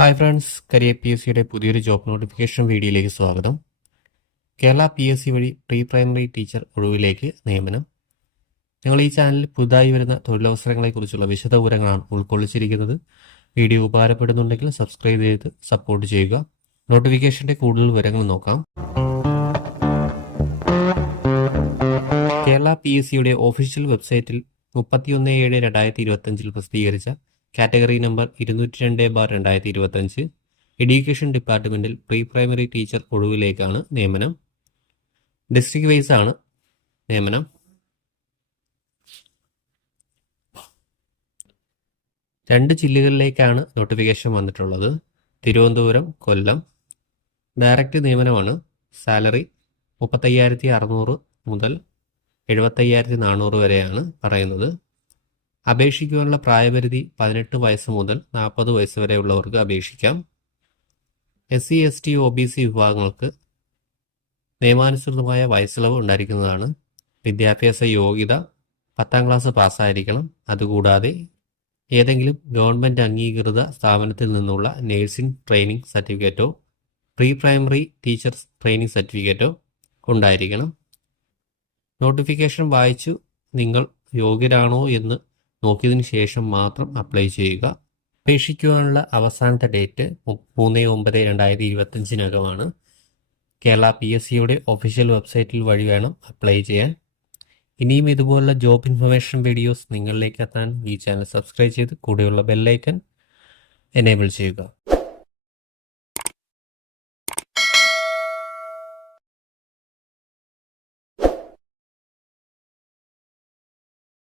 Hi friends, career P S സിയുടെ പുതിയൊരു job notification വീഡിയോയിലേക്ക് സ്വാഗതം. കേരള പി എസ് സി വഴി പ്രീ പ്രൈമറി ടീച്ചർ ഒഴിവിലേക്ക് നിയമനം. ഞങ്ങൾ ഈ ചാനലിൽ പുതുതായി വരുന്ന തൊഴിലവസരങ്ങളെക്കുറിച്ചുള്ള വിശദവിവരങ്ങളാണ് ഉൾക്കൊള്ളിച്ചിരിക്കുന്നത്. വീഡിയോ ഉപകാരപ്പെടുന്നുണ്ടെങ്കിൽ സബ്സ്ക്രൈബ് ചെയ്ത് സപ്പോർട്ട് ചെയ്യുക. നോട്ടിഫിക്കേഷൻ്റെ കൂടുതൽ വിവരങ്ങൾ നോക്കാം. കേരള പി എസ് സിയുടെ ഒഫീഷ്യൽ വെബ്സൈറ്റിൽ 31/7/2025 പ്രസിദ്ധീകരിച്ച കാറ്റഗറി നമ്പർ 202/2025 എഡ്യൂക്കേഷൻ ഡിപ്പാർട്ട്മെൻറ്റിൽ പ്രീ പ്രൈമറി ടീച്ചർ ഒഴിവിലേക്കാണ് നിയമനം. ഡിസ്ട്രിക്ട് വൈസ് ആണ് നിയമനം. രണ്ട് ജില്ലകളിലേക്കാണ് നോട്ടിഫിക്കേഷൻ വന്നിട്ടുള്ളത്. തിരുവനന്തപുരം, കൊല്ലം. ഡയറക്റ്റ് നിയമനമാണ്. സാലറി 35,600 മുതൽ 75,400 വരെയാണ് പറയുന്നത്. അപേക്ഷിക്കുവാനുള്ള പ്രായപരിധി 18 വയസ്സ് മുതൽ 40 വയസ്സ് വരെയുള്ളവർക്ക് അപേക്ഷിക്കാം. SC, ST, OBC വിഭാഗങ്ങൾക്ക് നിയമാനുസൃതമായ വയസ്സിളവ് ഉണ്ടായിരിക്കുന്നതാണ്. വിദ്യാഭ്യാസ യോഗ്യത 10ാം ക്ലാസ് പാസ്സായിരിക്കണം. അതുകൂടാതെ ഏതെങ്കിലും ഗവൺമെൻറ് അംഗീകൃത സ്ഥാപനത്തിൽ നിന്നുള്ള നേഴ്സിംഗ് ട്രെയിനിങ് സർട്ടിഫിക്കറ്റോ പ്രീ പ്രൈമറി ടീച്ചേഴ്സ് ട്രെയിനിങ് സർട്ടിഫിക്കറ്റോ ഉണ്ടായിരിക്കണം. നോട്ടിഫിക്കേഷൻ വായിച്ചു നിങ്ങൾ യോഗ്യരാണോ എന്ന് നോക്കിയതിന് ശേഷം മാത്രം അപ്ലൈ ചെയ്യുക. അപേക്ഷിക്കുവാനുള്ള അവസാനത്തെ ഡേറ്റ് 3/9/2025 കേരള പി എസ് സിയുടെ ഒഫീഷ്യൽ വെബ്സൈറ്റിൽ വഴി വേണം അപ്ലൈ ചെയ്യാൻ. ഇനിയും ഇതുപോലുള്ള ജോബ് ഇൻഫർമേഷൻ വീഡിയോസ് നിങ്ങളിലേക്ക് എത്താൻ ഈ ചാനൽ സബ്സ്ക്രൈബ് ചെയ്ത് കൂടെയുള്ള ബെല്ലൈക്കൺ എനേബിൾ ചെയ്യുക.